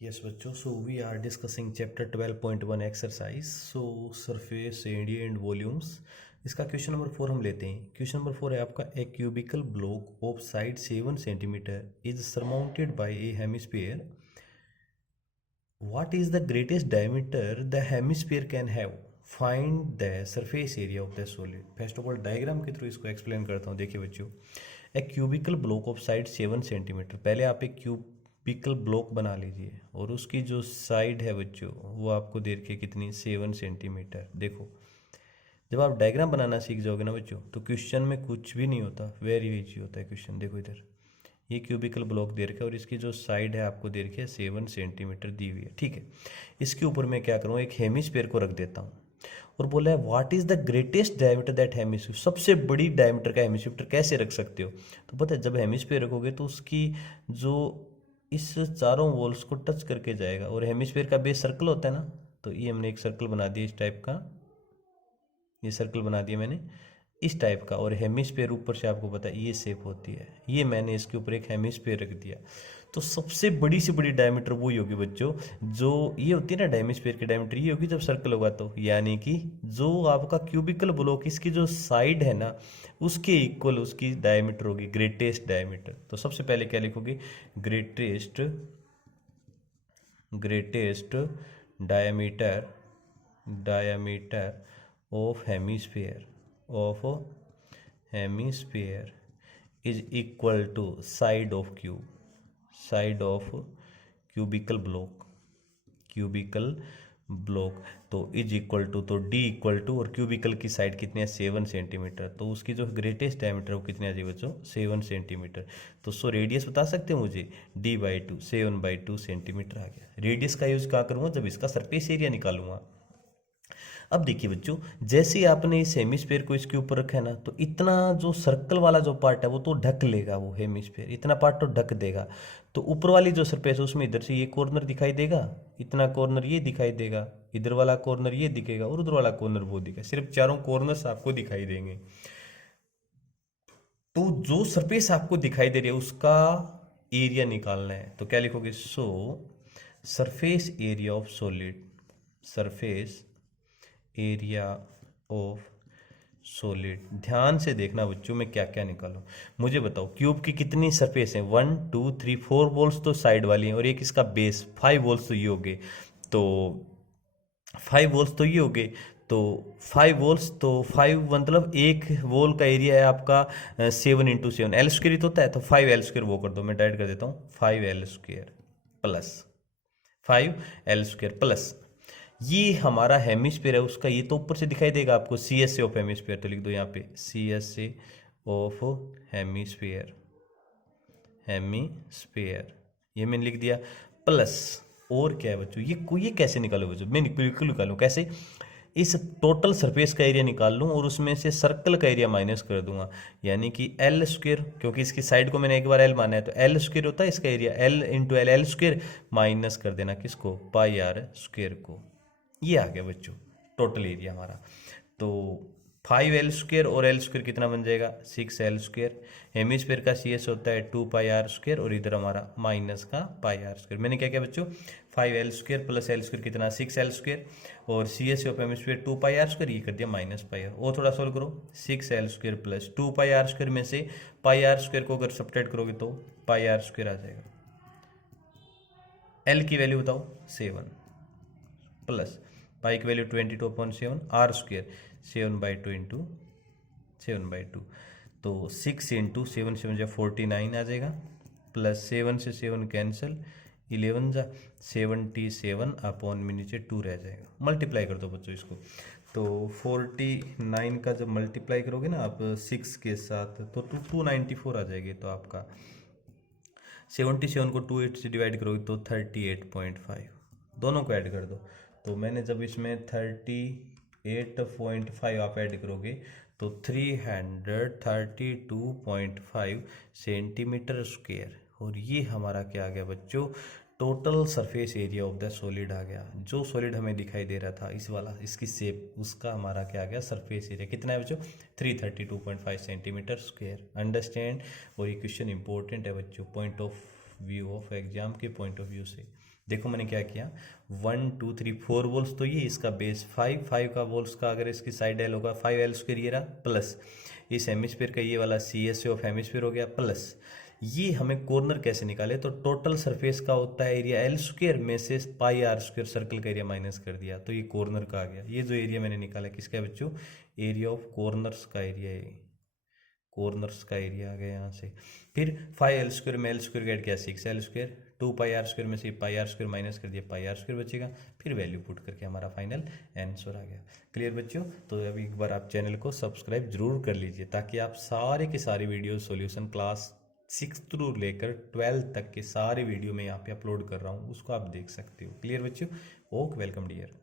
Yes बच्चों, so we are discussing chapter 12.1 exercise. So surface area and volumes. इसका question number 4 हम लेते हैं. क्वेश्चन नंबर 4 है आपका. A cubical block of side 7 centimetre is surmounted by a hemisphere. What is the greatest diameter the hemisphere can have. Find the surface area of the solid. First of all diagram के through इसको explain करता हूँ. देखिए बच्चों, a cubical block of side 7 centimetre. पहले आप एक cubical block बना लीजिए और उसकी जो साइड है बच्चों वो आपको दे रखी है कितनी, 7 सेंटीमीटर. देखो, जब आप डायग्राम बनाना सीख जाओगे ना बच्चों तो क्वेश्चन में कुछ भी नहीं होता, वेरी इजी होता है क्वेश्चन. देखो इधर ये क्यूबिकल ब्लॉक दे रखा है और इसकी जो साइड है आपको दे रखी है 7 सेंटीमीटर दी हुई है. ठीक है, इसके ऊपर मैं क्या करूँ, एक हेमिस्फीयर को रख देता हूँ और बोला है what is the greatest diameter that hemisphere. सबसे बड़ी डायमीटर का हेमिस्फीयर कैसे रख सकते हो. तो पता है, जब हेमिस्फीयर रखोगे तो उसकी जो इस चारों वॉल्स को टच करके जाएगा और हेमिस्फीयर का बेस सर्कल होता है ना, तो ये हमने एक सर्कल बना दिया इस टाइप का. ये सर्कल बना दिया मैंने इस टाइप का और हेमिस्फीयर ऊपर से आपको पता है ये शेप होती है. ये मैंने इसके ऊपर एक हेमिस्फीयर रख दिया. तो सबसे बड़ी से बड़ी डायमीटर वही होगी बच्चों, जो ये होती है ना हेमिस्फीयर की डायमीटर, ये होगी जब सर्कल होगा. तो यानी कि जो आपका क्यूबिकल ब्लॉक इसकी जो साइड है ना उसके इक्वल उसकी डायमीटर होगी, ग्रेटेस्ट डायमीटर. तो सबसे पहले क्या लिखोगे, greatest greatest diameter diameter of hemisphere is equal to side of cubical block. तो इज इक्वल टू, तो डी इक्वल टू, और क्यूबिकल की साइड कितनी है 7 सेंटीमीटर. तो उसकी जो ग्रेटेस्ट डायमीटर वो कितनी आ जाएगी बच्चों, 7 सेंटीमीटर. तो सो रेडियस बता सकते हो मुझे, d/2 7/2 सेंटीमीटर आ गया. रेडियस का यूज कहाँ करूँगा, जब इसका सरफेस एरिया निकालूंगा. अब देखिए बच्चों, जैसे ही आपने इस हेमिस्फीयर को इसके ऊपर रखा है ना, तो इतना जो सर्कल वाला जो पार्ट है वो तो ढक लेगा, वो हेमिस्फीयर इतना पार्ट तो ढक देगा. तो ऊपर वाली जो सरफेस है उसमें इधर से ये कॉर्नर दिखाई देगा, इतना कॉर्नर ये दिखाई देगा, इधर वाला कॉर्नर ये दिखेगा और उधर वाला कॉर्नर वो दिखेगा. सिर्फ चारों कॉर्नर्स आपको दिखाई देंगे. तो जो सरफेस आपको दिखाई दे रही है उसका एरिया निकालना है. तो क्या लिखोगे, सो surface area of solid, surface area of solid. ध्यान से देखना बच्चों, मैं क्या क्या निकालूं. मुझे बताओ, क्यूब की कितनी सरफेस है, 1 2 3 4 वॉल्स तो साइड वाली हैं और एक इसका बेस 5 वॉल्स तो ये हो गए. तो 5 वॉल्स तो ये हो गए. तो 5 वॉल्स, तो 5 मतलब एक वॉल का एरिया है आपका 7 × 7 एल स्क्वायर होता है. तो 5 L² वो कर दो, मैं डाइट कर देता हूँ 5L² प्लस 5L² प्लस ये हमारा हेमिस्फीयर है उसका, ये तो ऊपर से दिखाई देगा आपको, CSA ऑफ हेमिस्फीयर. तो लिख दो यहाँ पे CSA ऑफ हेमिस्फीयर, ये मैंने लिख दिया. प्लस और क्या है बच्चों, ये कैसे निकालो बच्चों, मैं बिल्कुल निकालूँ कैसे, इस टोटल सरफेस का एरिया निकाल लूँ और उसमें से सर्कल का एरिया माइनस कर दूंगा. यानी कि L², क्योंकि इसकी साइड को मैंने एक बार L माना है तो L² होता है इसका area, L × L L² minus कर देना किसको, πr² को. ये आ गया बच्चों टोटल एरिया हमारा. तो 5L² और L² कितना बन जाएगा, 6L². हेमिस्फीयर का CS होता है 2πr² और इधर हमारा माइनस का πr². मैंने क्या किया बच्चों, 5L² प्लस L² कितना 6L² और CS ऑफ हेमिस्फीयर 2πr², ये कर दिया माइनस πr. और थोड़ा सोल्व करो, 6L² प्लस 2πr² में से πr² को अगर सब्ट्रैक्ट करोगे तो πr² आ जाएगा. L की वैल्यू बताओ 7 प्लस पाई की वैल्यू 22/7, r² 7/2 × 7/2. तो 6 × 7 7 जा 49 आ जाएगा, प्लस 7 से 7 कैंसिल, 11 जा 77 में नीचे 2 रह जाएगा. मल्टीप्लाई कर दो बच्चों इसको. तो 49 का जब मल्टीप्लाई करोगे ना आप 6 के साथ तो 294 आ जाएगी. तो आपका 77 को 2 से डिवाइड करोगे तो 38.5, दोनों को ऐड कर दो. तो मैंने जब इसमें 38.5 आप ऐड करोगे तो 332.5 सेंटीमीटर स्क्वायर. और ये हमारा क्या आ गया बच्चों, total surface area of the solid आ गया. जो सॉलिड हमें दिखाई दे रहा था इस वाला, इसकी शेप, उसका हमारा क्या आ गया, सरफेस एरिया कितना है बच्चों, 332.5 सेंटीमीटर स्क्वायर. अंडरस्टैंड. और ये क्वेश्चन इंपॉर्टेंट है बच्चों, point of view of exam के पॉइंट ऑफ व्यू से. देखो मैंने क्या किया, 1 2 3 4 वोल्स तो ये इसका बेस 5 का वोल्स का अगर इसकी साइड एल होगा 5L² ये रहा, प्लस इस हेमिस्फीयर का ये वाला CSA ऑफ हेमिस्फीयर हो गया, प्लस ये हमें कॉर्नर कैसे निकाले, तो टोटल सरफेस का होता है एरिया L² में से πr² सर्कल का एरिया माइनस कर दिया, तो ये कॉर्नर का आ गया। ये जो एरिया मैंने निकाला किसका है बच्चों, एरिया ऑफ कॉर्नर्स का एरिया है, कॉर्नर्स का एरिया आ गया यहाँ से। फिर 5L² में L² का ऐड किया 6L², 2πr² में से πr² माइनस कर दिया, πr² बचेगा, फिर वैल्यू पुट करके हमारा फाइनल आंसर आ गया। क्लियर बच्चों, तो अभी एक बार आप चैनल को सब्सक्राइब जरूर कर लीजिए ताकि आप सारे के सारे वीडियो सॉल्यूशन क्लास 6 थ्रू लेकर 12 तक के सारे वीडियो मैं यहाँ पे अपलोड कर रहा हूँ, उसको आप देख सकते हो। क्लियर बच्चों, ओके, वेलकम डियर।